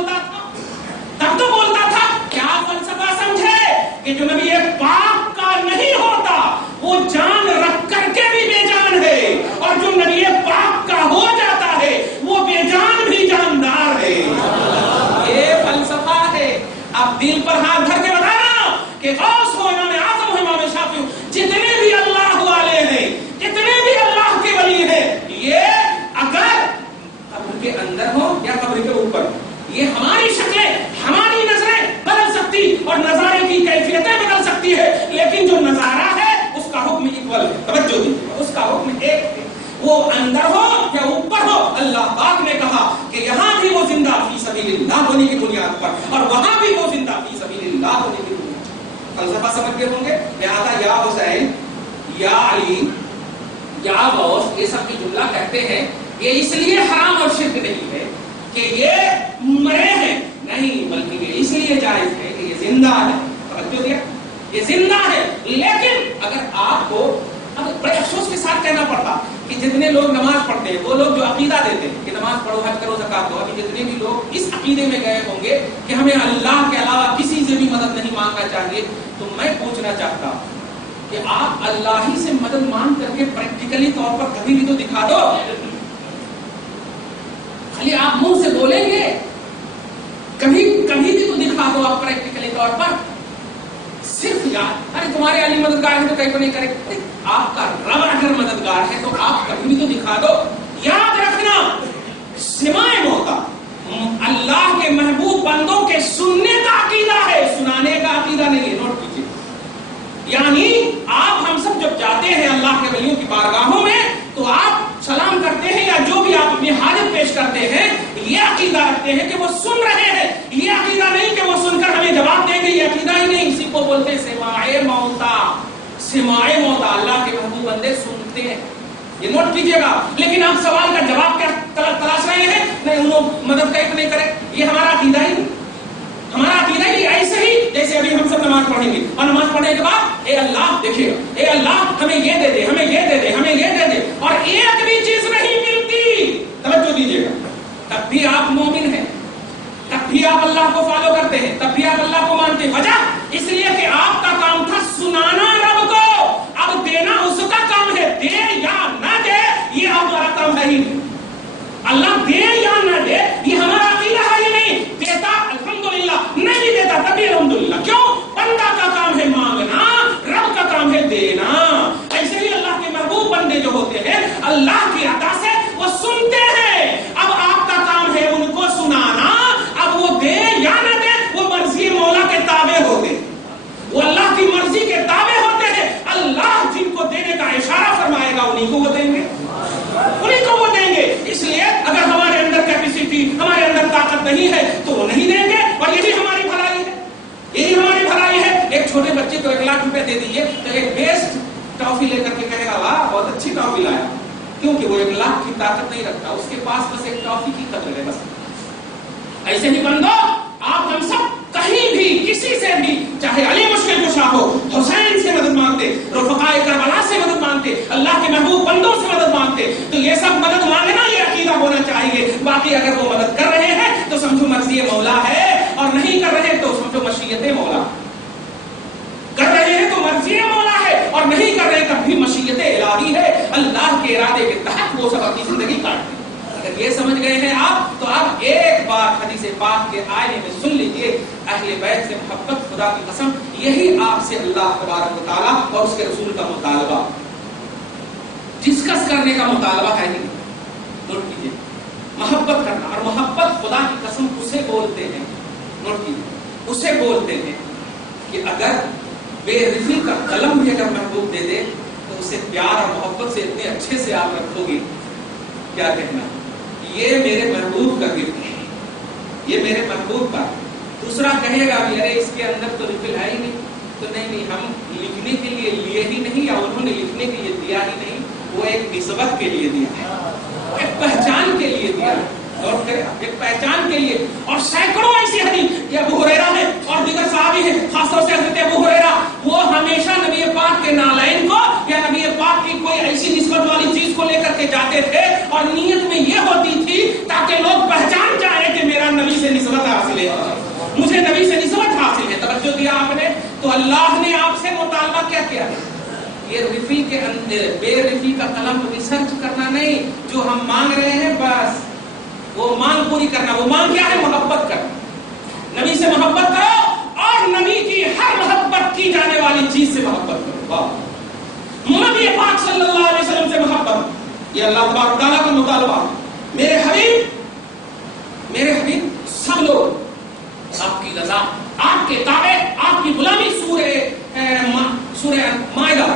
بولتا تھا، تب تو بولتا تھا کیا فلسفہ سمجھے کہ جو نبی پاک کا نہیں ہوتا وہ جان رکھ کر کے بھی بے جان ہے، اور جو نبی پاک کا ہو جاتا ہے وہ بے جان بھی جاندار ہے. یہ فلسفہ ہے. اب دل پر ہاتھ دھر کے بتانا کہ غوث ہو، امام اعظم ہو، امام شافعی ہو، جتنے بھی اللہ والے ہیں، جتنے بھی اللہ کے ولی ہیں، یہ اگر قبر کے اندر ہو یا قبر کے اوپر، یہ ہماری شکلیں، ہماری نظریں بدل سکتی اور نظارے کی کیفیتیں بدل سکتی ہے، لیکن جو نظارہ ہے اس کا حکم اکول ہے. توجہ دیجیے، اس کا حکم ایک ہے. وہ اندر ہو یا اوپر ہو، اللہ پاک نے کہا کہ یہاں بھی وہ زندہ فی سبیل اللہ ہونے کی بنیاد پر، اور وہاں بھی وہ زندہ فی سبیل اللہ ہونے کی بنیاد پر. فلسفہ سمجھ گئے ہوں گے. لہذا یا حسین، یا علی، یا غوث، یہ سب کی جملہ کہتے ہیں یہ اس لیے حرام اور شرک نہیں ہے کہ یہ مرے ہیں، نہیں، بلکہ یہ اس لیے جائز ہے کہ یہ زندہ ہے. توجہ دیا، یہ زندہ ہے. لیکن اگر آپ کو اب بڑے افسوس کے ساتھ کہنا پڑتا کہ جتنے لوگ نماز پڑھتے ہیں، وہ لوگ جو عقیدہ دیتے ہیں کہ نماز پڑھو، حج کرو، زکات دو، ابھی جتنے بھی لوگ اس عقیدے میں گئے ہوں گے کہ ہمیں اللہ کے علاوہ کسی سے بھی مدد نہیں مانگنا چاہیے، تو میں پوچھنا چاہتا ہوں کہ آپ اللہ ہی سے مدد مانگ کر کے پریکٹیکلی طور پر کبھی بھی تو دکھا دو. خالی آپ منہ سے بولیں گے، کبھی بھی تو دکھا دو آپ پریکٹیکلی طور پر. صرف یاد، ارے تمہارے علی مددگار ہے تو کہیں کو نہیں کرے. آپ کا رب اگر مددگار ہے تو آپ کبھی بھی تو دکھا دو. یاد رکھنا، سماع موتا اللہ کے محبوب بندوں کے سننے کا عقیدہ ہے، سنانے کا عقیدہ نہیں ہے. نوٹ کیجیے. یعنی آپ ہم سب جب جاتے ہیں اللہ کے ولیوں کی بارگاہوں میں تو آپ سلام کرتے ہیں یا جو بھی آپ اپنی حاجت پیش کرتے ہیں، یہ عقیدہ رکھتے ہیں کہ وہ سن رہے ہیں. یہ عقیدہ نہیں کہ وہ سن کر ہمیں جواب دیں گے، یہ عقیدہ ہی نہیں. اسی کو بولتے ہیں سماع موتا. سماع موتا، اللہ کے محبوب بندے سنتے ہیں. یہ نوٹ کیجیے گا. لیکن آپ سوال کا جواب کیا تلاش رہے ہیں؟ نہیں، انہوں مدد کیسے نہیں کرے. یہ ہمارا عقیدہ ہی نہیں. ہمارا عقیدہ ہی ایسے ہی جیسے ابھی ہم سب نماز پڑھیں گے اور نماز پڑھنے کے بعد اے اللہ دیکھیے گا، اے اللہ ہمیں یہ دے دے، ہمیں یہ دے دے، ہمیں یہ دے دے، اور ایک بھی چیز نہیں ملتی. توجہ دیجیے گا. تب بھی آپ مومن ہیں، تب بھی آپ اللہ کو فالو کرتے ہیں، تب بھی آپ اللہ کو مانتے ہیں. وجہ اس لیے کہ آپ کا کام تھا سنانا رب کو، اب دینا اس کا کام ہے. دے یا نہ دے یہ ہمارا کام ہے ہی نہیں. اللہ دے یا نہ دے یہ ہمارا عقیدہ ہے ہی نہیں. دیتا الحمدللہ، نہیں دیتا تبھی الحمدللہ. کیوں؟ بندہ کا کام ہے مانگنا، رب کا کام ہے دینا. ایسے ہی اللہ کے محبوب بندے جو ہوتے ہیں اللہ کی عطا سے وہ سنتے ہیں. اب آپ کا کام ہے ان کو سنانا. اب وہ دے یا نہ دے وہ مرضی مولا کے تابع ہوتے ہیں، وہ اللہ کی مرضی کے تابع ہوتے ہیں. اللہ جن کو دینے کا اشارہ فرمائے گا انہیں کو وہ دیں گے، انہیں کو وہ دیں گے. اس لیے اگر ہمارے اندر کیپیسٹی، ہمارے اندر طاقت نہیں ہے تو وہ نہیں دیں گے. اور یہی ہماری بھلائی ہے، یہی ہماری بھلائی ہے. ایک چھوٹے بچے کو 1 لاکھ روپے دے دیجیے تو ایک بیسٹ ٹافی لے کر کے کہے گا واہ بہت اچھی ٹافی لایا، کیونکہ وہ 1 لاکھ کی طاقت نہیں رکھتا، اس کے پاس بس ایک ٹافی کی قدر ہے بس. ایسے ہی بندو، آپ ہم سب کہیں بھی کسی سے بھی، چاہے علی مشکل کشا ہو، حسین سے مدد مانگتے، رفقائے کربلا سے مدد مانگتے، اللہ کے محبوب بندوں سے مدد مانگتے، تو یہ سب مدد مانگنا یہ عقیدہ ہونا چاہیے. باقی اگر وہ مدد کر رہے ہیں تو سمجھو مرضی مولا ہے، اور نہیں کر رہے تو سمجھو مشیت مولا. کر رہے ہیں تو مرضی مولا ہے، اور نہیں کر رہے تب بھی مشیت الہی ہے. اللہ کے ارادے کے تحت وہ سب اپنی زندگی کاٹتے ہیں. اگر یہ سمجھ گئے ہیں آپ تو آپ ایک بار حدیث پاک کے آئینے میں سن لیجئے، اہل بیت سے محبت، خدا کی قسم یہی آپ سے اللہ تبارک و تعالیٰ اور اس کے رسول کا مطالبہ، ڈسکس کرنے کا مطالبہ ہے نہیں. نوٹ کیجیے، محبت کرنا. اور محبت خدا کی قسم اسے بولتے ہیں، نوٹ کیجیے، اسے بولتے ہیں کہ اگر بے رفیق کا قلم بھی اگر محبوب دے دے تو اسے پیار اور محبت سے اتنے اچھے سے آپ رکھو گے، کیا کہنا، یہ میرے محبوب کا گفٹ ہے، یہ میرے محبوب کا. دوسرا کہے گا بھی ارے اس کے اندر تو ریفل ہے ہی نہیں، تو نہیں، ہم لکھنے کے لیے لیے ہی نہیں، یا انہوں نے لکھنے کے لیے دیا ہی نہیں، وہ ایک نسبت کے لیے دیا ہے، ایک پہچان کے لیے دیا ہے. اور ایک پہچان کے لیے. اور سینکڑوں ایسی حدیث، یہ ابو ہریرہ ہے اور دیگر صحابی ہیں، خاص طور سے حضرت ابو ہریرہ، وہ ہمیشہ نبی پاک کے نالین کو یا نبی پاک کی کوئی ایسی نسبت والی چیز کو لے کر کے جاتے تھے، اور نیت میں یہ ہوتی تھی تاکہ لوگ پہچان جائیں کہ میرا نبی سے نسبت ہے. تو اللہ نے آپ سے مطالبہ کیا کیا ہے؟ یہ رفیع کے اندر بے رفیع کا قلم ریسرچ کرنا نہیں، جو ہم مانگ رہے ہیں بس وہ مانگ پوری کرنا. وہ مانگ کیا ہے؟ محبت کرنا. نبی سے محبت کرو اور نبی کی ہر محبت کی جانے والی چیز سے محبت کرو. واہ! نبی پاک صلی اللہ علیہ وسلم سے محبت، یہ اللہ تبارک و تعالیٰ کا مطالبہ. میرے حبیب سب لوگ آپ کی رضا، آپ کے تابع، آپ کی غلامی. سورہ مائدہ،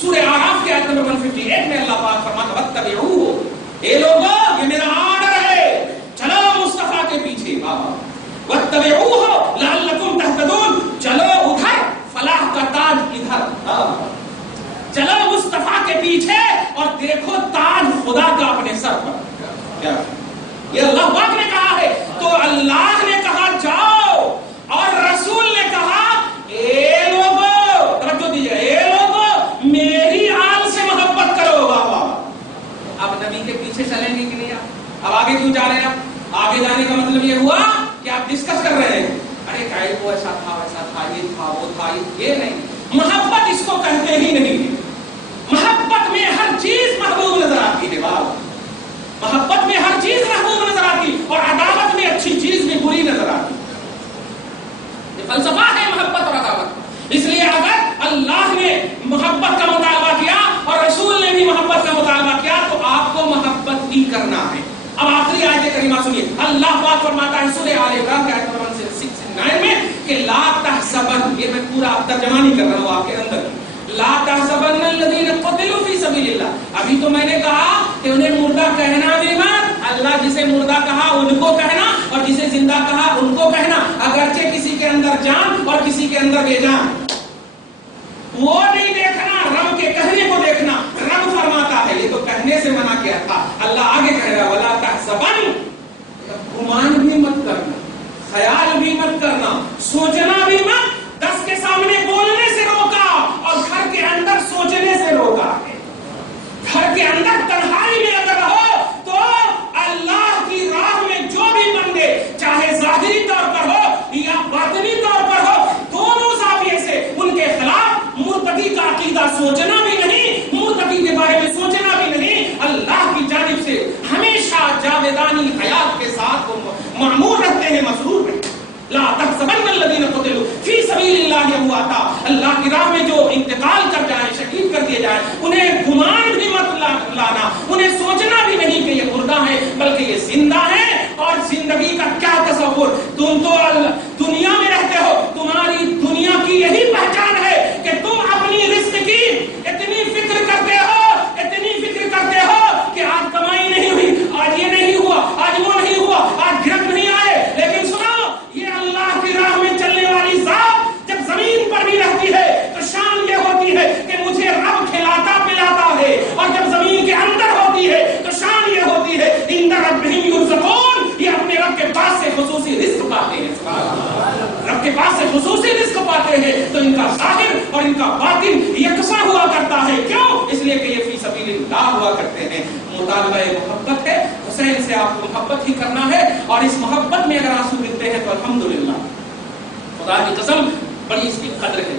سورہ اعراف کے آیت نمبر 158 میں اللہ پاک فرماتا ہے واتبعوہ، اے لوگو یہ میرا آرڈر ہے، چلو مصطفیٰ کے پیچھے. واتبعوہ لعلکم تہتدون، چلو ادھر، فلاح کا تاج ادھر. چلو مصطفیٰ کے پیچھے اور دیکھو تاج خدا کا اپنے سر پر. کیا یہ اللہ پاک نے کہا ہے؟ تو اللہ نے کہا جاؤ اور رسول نے کہا اے لوگو، توجہ دیجیے، اے لوگو میری آل سے محبت کرو. بابا اب نبی کے پیچھے چلیں گے کہ نہیں؟ اب آگے کیوں جا رہے ہیں؟ آگے جانے کا مطلب یہ ہوا کہ آپ ڈسکس کر رہے ہیں، ارے کائے کو ایسا تھا ویسا تھا، یہ تھا وہ تھا. یہ نہیں، محبت اس کو کہتے ہی نہیں. محبت میں ہر چیز محبوب نظر آتی ہے. بابا محبت میں ہر چیز محبوب نظر آتی اور عداوت میں اچھی چیز بھی بری نظر آتی. یہ فلسفہ ہے محبت اور عداوت. اس لیے اگر اللہ نے محبت کا مطالبہ کیا اور رسول نے بھی محبت کا مطالبہ کیا تو آپ کو محبت ہی کرنا ہے. اب آخری آیت کریمہ سنیے، اللہ پاک فرماتا ہے سورہ آل عمران کے آیت نمبر 69 میں کہ لا تحسبن، یہ میں پورا ترجمہ نہیں کر رہا ہوں آپ کے اندر، لا تحسبن الذین قتلوا فی سبیل اللہ. ابھی تو میں نے کہا کہ انہیں مردہ کہنا بھی مت. اللہ جسے مردہ کہا ان کو کہنا اور جسے زندہ کہا ان کو کہنا، اگرچہ کسی کے اندر جان اور کسی کے اندر بے جان. وہ نہیں دیکھنا، رب کے کہنے کو دیکھنا. رب فرماتا ہے، یہ تو کہنے سے منع کیا تھا، اللہ آگے کہہ رہا ولا تحسبن، گمان بھی مت کرنا، خیال بھی مت کرنا، سوچنا بھی مت. 10 کے سامنے بولنے سے روکا اور گھر کے اندر سوچنے سے روکا ہے. گھر کے اندر تنہائی میں اگر ہو تو اللہ کی راہ میں جو بھی بندے، چاہے ظاہری طور پر ہو یا باطنی طور پر ہو، دونوں زاویے سے ان کے خلاف مرتدی کا عقیدہ سوچنا بھی نہیں، مرتدی کے بارے میں سوچنا بھی نہیں. اللہ کی جانب سے ہمیشہ جاویدانی حیات کے ساتھ معمور رہتے ہیں، مسرور رہتے ہیں. لا تحسبن الذین قتلوا فی سبیل اللہ امواتا، اللہ کی راہ میں جو انتقال کر جائیں، شہید کر دیے جائیں، انہیں گمان بھی مت لانا، انہیں سوچنا بھی نہیں کہ یہ مردہ ہے بلکہ یہ زندہ ہے. اور زندگی کا کیا تصور، تم تو دنیا میں رہتے ہو، تمہاری دنیا کی یہی پہچان ہے کہ تم اپنی رزق کی اتنی فکر کرتے ہو کہ آج کمائی نہیں ہوئی، آج یہ نہیں ہوا، آج وہ نہیں ہوا، آج گرفت نہیں آئے. لیکن سنو، یہ اللہ کی راہ میں چلنے والی ذات جب زمین پر بھی رہتی ہے تو شان یہ ہوتی ہے کہ مجھے رب کھلاتا پلاتا ہے، اور جب زمین کے اندر ہوتی ہے تو شان یہ ہوتی ہے ان ربہم یرزقون، یہ اپنے رب کے پاس سے خصوصی رزق پاتے ہیں. رب کے پاس سے خصوصی رزق پاتے ہیں تو ان کا ظاہر اور ان کا باطن یکساں ہوا کرتا ہے. کیوں؟ اس لیے کہ یہ فی سبیل اللہ ہوا کرتے ہیں. مطالبہ محبت ہے، حسین سے آپ کو محبت ہی کرنا ہے، اور اس محبت میں اگر آنسو گرتے ہیں تو الحمدللہ، خدا کی قسم بڑی اس کی قدر ہے.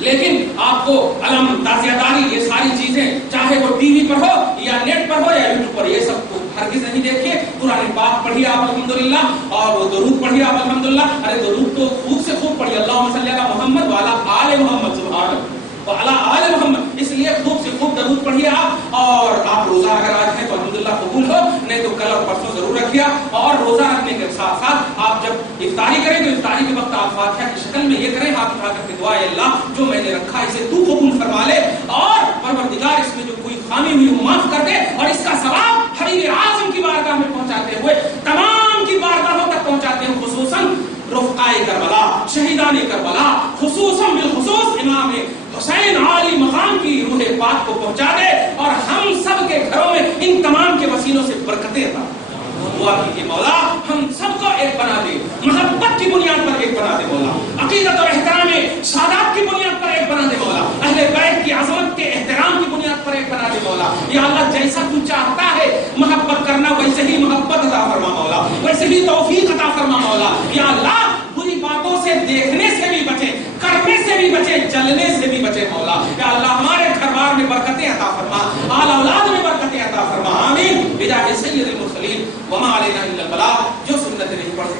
لیکن آپ کو علم، تازیہ داری، یہ ساری چیزیں چاہے وہ ٹی وی پر ہو یا نیٹ پر ہو یا یوٹیوب پر، یہ سب کو ہرگز نہیں دیکھیے. قرآن پاک پڑھیے آپ الحمدللہ، اور وہ درود پڑھیے آپ الحمدللہ. ارے درود تو خوب سے خوب پڑھیے، اللہم صلی علی محمد وعلی آل محمد، سبحان اللہ، وعلی آل محمد. اس لیے خوب سے خوب درود پڑھیے آپ. اور آپ روزہ اگر آج ہے تو الحمدللہ قبول ہو، نہیں تو کل اور پرسوں ضرور رکھیے. اور روزہ رکھنے کے ساتھ ساتھ آپ جب افطاری کریں تو افطاری کے وقت آپ فاتحہ کی شکل میں یہ کریں، ہاتھ اٹھا کر کے دعا ہے اللہ جو میں نے رکھا اسے تو قبول فرما لے، اور پروردگار اس میں جو کوئی خامی ہوئی وہ معاف کر دے، اور اس کا ثواب حبیب اعظم کی بارگاہ میں پہنچاتے ہوئے تمام کی بارگاہوں تک پہنچاتے ہیں، خصوصاً رفقائے کربلا، شہیدان کربلا، خصوصاً بالخصوص امام حسین عالی مقام کی روح پاک کو پہنچا دے، اور ہم سب کے گھروں میں ان تمام کے وسیلوں سے برکتیں عطا. دعا کیجیے مولا ہم سب کو ایک بنا دے، محبت کی بنیاد پر ایک بنا دے مولا، عقیدت اور احترام سادات کی بنیاد پر ایک بنا دے مولا، اہل بیت کی عظمت کے احترام کی بنیاد پر ایک بنا دے مولا. یا اللہ جیسا تو چاہتا ہے محبت کرنا ویسے ہی محبت عطا فرما مولا، ویسے ہی توفیق عطا فرما مولا. یا اللہ بری باتوں سے دیکھنے سے بھی بچیں، سے بھی بچے, جلنے سے بھی بچے مولا. یا اللہ ہمارے گھر بار میں برکتیں عطا فرما, آل اولاد میں برکتیں عطا فرما, آمین. بجاہ سید المرسلین وما علینا الا البلاغ. جو سنت نہیں پڑھ